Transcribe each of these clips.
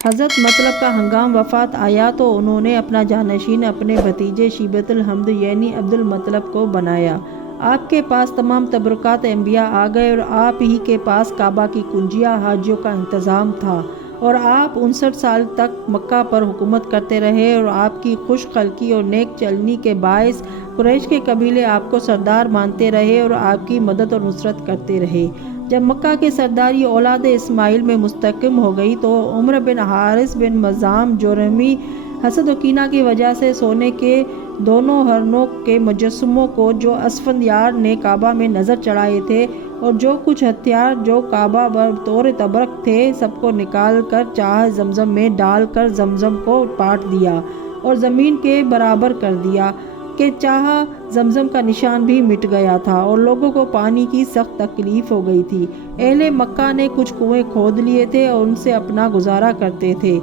حضرت مطلب کا ہنگام وفات آیا تو انہوں نے اپنا جانشین اپنے بھتیجے شیبۃ الحمد یعنی عبد المطلب کو بنایا۔ آپ کے پاس تمام تبرکات انبیاء آ گئے اور آپ ہی کے پاس کعبہ کی کنجیاں حاجیوں کا انتظام تھا، اور آپ 59 سال تک مکہ پر حکومت کرتے رہے، اور آپ کی خوش خلقی اور نیک چلنی کے باعث قریش کے قبیلے آپ کو سردار مانتے رہے اور آپ کی مدد اور نصرت کرتے رہے۔ جب مکہ کی سرداری اولاد اسماعیل میں مستحکم ہو گئی تو عمر بن حارث بن مظام جرہمی حسد و کینہ کی وجہ سے سونے کے دونوں ہرنوں کے مجسموں کو جو اسفندیار نے کعبہ میں نظر چڑھائے تھے اور جو کچھ ہتھیار جو کعبہ بطور تبرک تھے سب کو نکال کر چاہ زمزم میں ڈال کر زمزم کو پاٹ دیا اور زمین کے برابر کر دیا کہ چاہ زمزم کا نشان بھی مٹ گیا تھا اور لوگوں کو پانی کی سخت تکلیف ہو گئی تھی۔ اہل مکہ نے کچھ کنویں کھود لیے تھے اور ان سے اپنا گزارا کرتے تھے،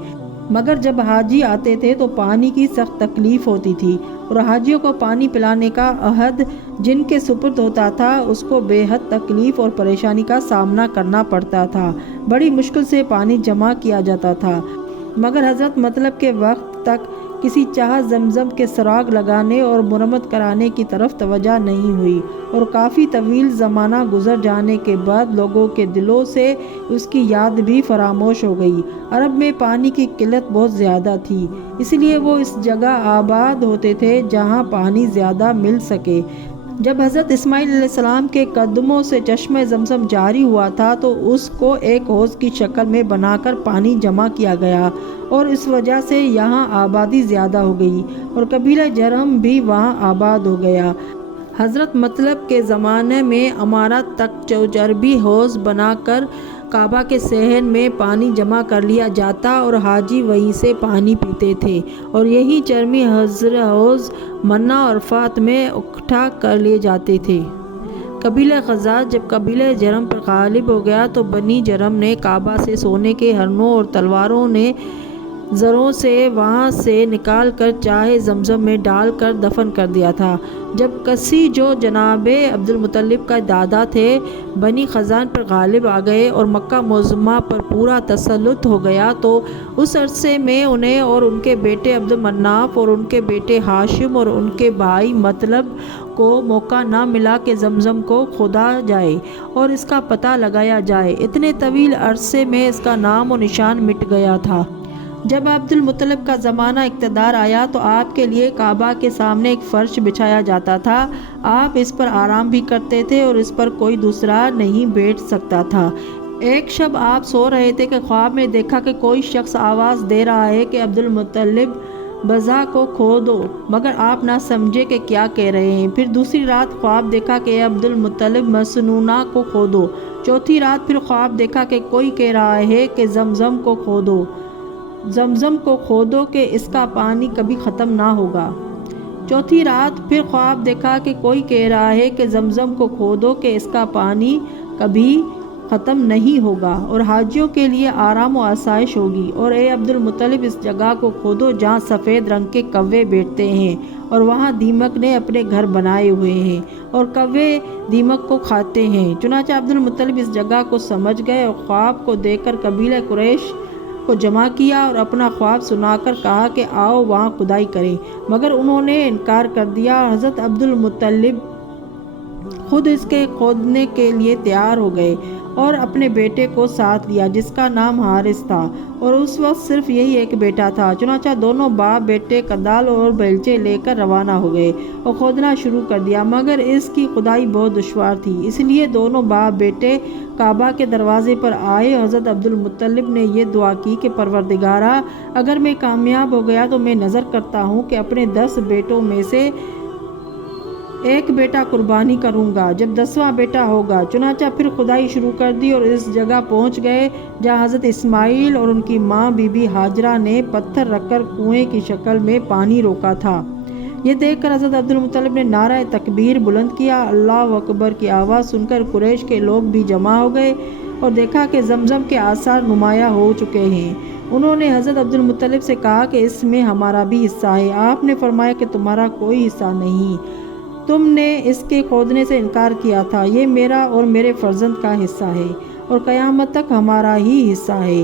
مگر جب حاجی آتے تھے تو پانی کی سخت تکلیف ہوتی تھی اور حاجیوں کو پانی پلانے کا عہد جن کے سپرد ہوتا تھا اس کو بے حد تکلیف اور پریشانی کا سامنا کرنا پڑتا تھا۔ بڑی مشکل سے پانی جمع کیا جاتا تھا، مگر حضرت مطلب کے وقت تک کسی چاہ زمزم کے سراغ لگانے اور مرمت کرانے کی طرف توجہ نہیں ہوئی، اور کافی طویل زمانہ گزر جانے کے بعد لوگوں کے دلوں سے اس کی یاد بھی فراموش ہو گئی۔ عرب میں پانی کی قلت بہت زیادہ تھی، اس لیے وہ اس جگہ آباد ہوتے تھے جہاں پانی زیادہ مل سکے۔ جب حضرت اسماعیل علیہ السلام کے قدموں سے چشمہ زمزم جاری ہوا تھا تو اس کو ایک حوض کی شکل میں بنا کر پانی جمع کیا گیا، اور اس وجہ سے یہاں آبادی زیادہ ہو گئی اور قبیلہ جرہم بھی وہاں آباد ہو گیا۔ حضرت مطلب کے زمانے میں عمارت تک چربی حوض بنا کر کعبہ کے صحن میں پانی جمع کر لیا جاتا اور حاجی وہیں سے پانی پیتے تھے، اور یہی چرمی حوض منا اور فات میں اکٹھا کر لیے جاتے تھے۔ قبیلہ خزاج جب قبیلہ جرہم پر غالب ہو گیا تو بنی جرہم نے کعبہ سے سونے کے ہرنوں اور تلواروں نے زروں سے وہاں سے نکال کر چاہے زمزم میں ڈال کر دفن کر دیا تھا۔ جب کسی جو جناب عبد المطلب کا دادا تھے بنی خزان پر غالب آ گئے اور مکہ معظمہ پر پورا تسلط ہو گیا تو اس عرصے میں انہیں اور ان کے بیٹے عبد مناف اور ان کے بیٹے ہاشم اور ان کے بھائی مطلب کو موقع نہ ملا کہ زمزم کو کھودا جائے اور اس کا پتہ لگایا جائے۔ اتنے طویل عرصے میں اس کا نام و نشان مٹ گیا تھا۔ جب عبد المطلب کا زمانہ اقتدار آیا تو آپ کے لیے کعبہ کے سامنے ایک فرش بچھایا جاتا تھا، آپ اس پر آرام بھی کرتے تھے اور اس پر کوئی دوسرا نہیں بیٹھ سکتا تھا۔ ایک شب آپ سو رہے تھے کہ خواب میں دیکھا کہ کوئی شخص آواز دے رہا ہے کہ عبد المطلب بزا کو کھودو، مگر آپ نہ سمجھے کہ کیا کہہ رہے ہیں۔ پھر دوسری رات خواب دیکھا کہ عبد المطلب مسنونہ کو کھودو۔ چوتھی رات پھر خواب دیکھا کہ کوئی کہہ رہا ہے کہ زمزم کو کھودو، زمزم کو کھودو کہ اس کا پانی کبھی ختم نہ ہوگا۔ چوتھی رات پھر خواب دیکھا کہ کوئی کہہ رہا ہے کہ زمزم کو کھودو کہ اس کا پانی کبھی ختم نہیں ہوگا اور حاجیوں کے لیے آرام و آسائش ہوگی، اور اے عبد المطلب اس جگہ کو کھودو جہاں سفید رنگ کے کوے بیٹھتے ہیں اور وہاں دیمک نے اپنے گھر بنائے ہوئے ہیں اور کوے دیمک کو کھاتے ہیں۔ چنانچہ عبد المطلب اس جگہ کو سمجھ گئے اور خواب کو دیکھ کر قبیلہ قریش کو جمع کیا اور اپنا خواب سنا کر کہا کہ آؤ وہاں کھدائی کریں، مگر انہوں نے انکار کر دیا۔ حضرت عبد المطلب خود اس کے کھودنے کے لیے تیار ہو گئے اور اپنے بیٹے کو ساتھ لیا جس کا نام حارث تھا، اور اس وقت صرف یہی ایک بیٹا تھا۔ چنانچہ دونوں باپ بیٹے کدال اور بیلچے لے کر روانہ ہو گئے اور کھودنا شروع کر دیا، مگر اس کی کھدائی بہت دشوار تھی، اس لیے دونوں باپ بیٹے کعبہ کے دروازے پر آئے۔ حضرت عبد المطلب نے یہ دعا کی کہ پروردگارا، اگر میں کامیاب ہو گیا تو میں نذر کرتا ہوں کہ اپنے 10 بیٹوں میں سے ایک بیٹا قربانی کروں گا جب 10واں بیٹا ہوگا۔ چنانچہ پھر کھدائی شروع کر دی اور اس جگہ پہنچ گئے جہاں حضرت اسماعیل اور ان کی ماں بی بی ہاجرہ نے پتھر رکھ کر کنویں کی شکل میں پانی روکا تھا۔ یہ دیکھ کر حضرت عبد المطلب نے نعرہ تکبیر بلند کیا۔ اللہ اکبر کی آواز سن کر قریش کے لوگ بھی جمع ہو گئے اور دیکھا کہ زمزم کے آثار نمایاں ہو چکے ہیں۔ انہوں نے حضرت عبد المطلب سے کہا کہ اس میں ہمارا بھی حصہ ہے۔ آپ نے فرمایا کہ تمہارا کوئی حصہ نہیں، تم نے اس کے کھودنے سے انکار کیا تھا، یہ میرا اور میرے فرزند کا حصہ ہے اور قیامت تک ہمارا ہی حصہ ہے۔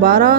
12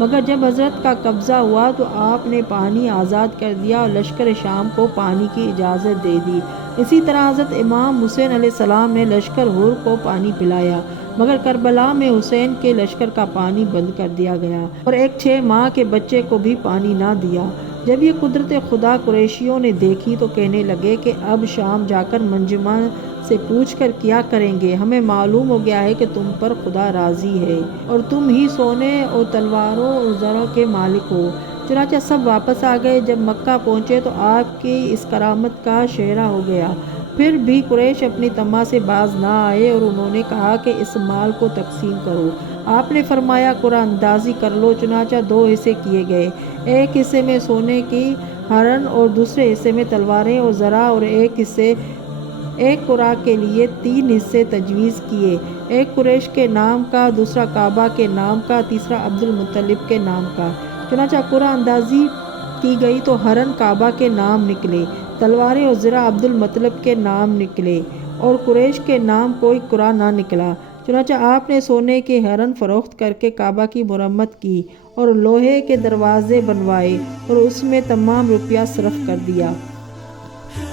مگر جب حضرت کا قبضہ ہوا تو آپ نے پانی آزاد کر دیا اور لشکر شام کو پانی کی اجازت دے دی۔ اسی طرح حضرت امام حسین علیہ السلام نے لشکر ہور کو پانی پلایا، مگر کربلا میں حسین کے لشکر کا پانی بند کر دیا گیا اور ایک 6 ماہ کے بچے کو بھی پانی نہ دیا۔ جب یہ قدرت خدا قریشیوں نے دیکھی تو کہنے لگے کہ اب شام جا کر منجمہ سے پوچھ کر کیا کریں گے؟ ہمیں معلوم ہو گیا ہے کہ تم پر خدا راضی ہے اور تم ہی سونے اور تلواروں اور زروں کے مالک ہو۔ چنانچہ سب واپس آ گئے۔ جب مکہ پہنچے تو آپ کی اس کرامت کا شہرہ ہو گیا۔ پھر بھی قریش اپنی طمع سے باز نہ آئے اور انہوں نے کہا کہ اس مال کو تقسیم کرو۔ آپ نے فرمایا قرعہ اندازی کر لو۔ چنانچہ 2 حصے کیے گئے، ایک حصے میں سونے کی ہرن اور دوسرے حصے میں تلواریں اور زرہ، اور ایک قرعہ کے لیے 3 حصے تجویز کیے، ایک قریش کے نام کا، دوسرا کعبہ کے نام کا، تیسرا عبد المطلب کے نام کا۔ چنانچہ قرعہ اندازی کی گئی تو ہرن کعبہ کے نام نکلے، تلواریں اور زرہ عبد المطلب کے نام نکلے اور قریش کے نام کوئی قرعہ نہ نکلا۔ چنانچہ آپ نے سونے کے ہرن فروخت کر کے کعبہ کی مرمت کی اور لوہے کے دروازے بنوائے اور اس میں تمام روپیہ صرف کر دیا۔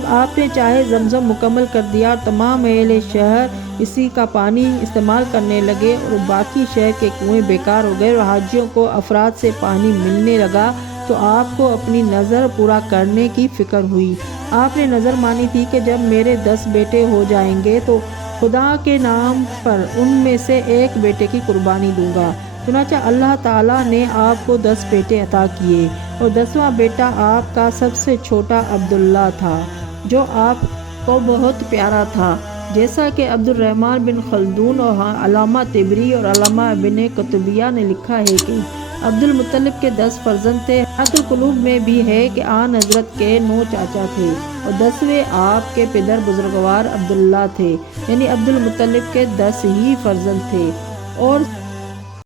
آپ نے چاہے زمزم مکمل کر دیا اور تمام اہل شہر اسی کا پانی استعمال کرنے لگے اور باقی شہر کے کنویں بیکار ہو گئے اور حاجیوں کو افراد سے پانی ملنے لگا تو آپ کو اپنی نظر پورا کرنے کی فکر ہوئی۔ آپ نے نظر مانی تھی کہ جب میرے 10 بیٹے ہو جائیں گے تو خدا کے نام پر ان میں سے ایک بیٹے کی قربانی دوں گا۔ چنانچہ اللہ تعالیٰ نے آپ کو 10 بیٹے عطا کیے اور 10واں بیٹا آپ کا سب سے چھوٹا عبداللہ تھا جو آپ کو بہت پیارا تھا، جیسا کہ عبد الرحمن بن خلدون اور علامہ طبری اور علامہ ابن قطبیہ نے لکھا ہے کہ عبد المطلب کے 10 فرزند تھے۔ حیات القلوب میں بھی ہے کہ آن حضرت کے 9 چاچا تھے اور 10ویں آپ کے پدر بزرگوار عبداللہ تھے، یعنی عبد المطلب کے 10 ہی فرزند تھے اور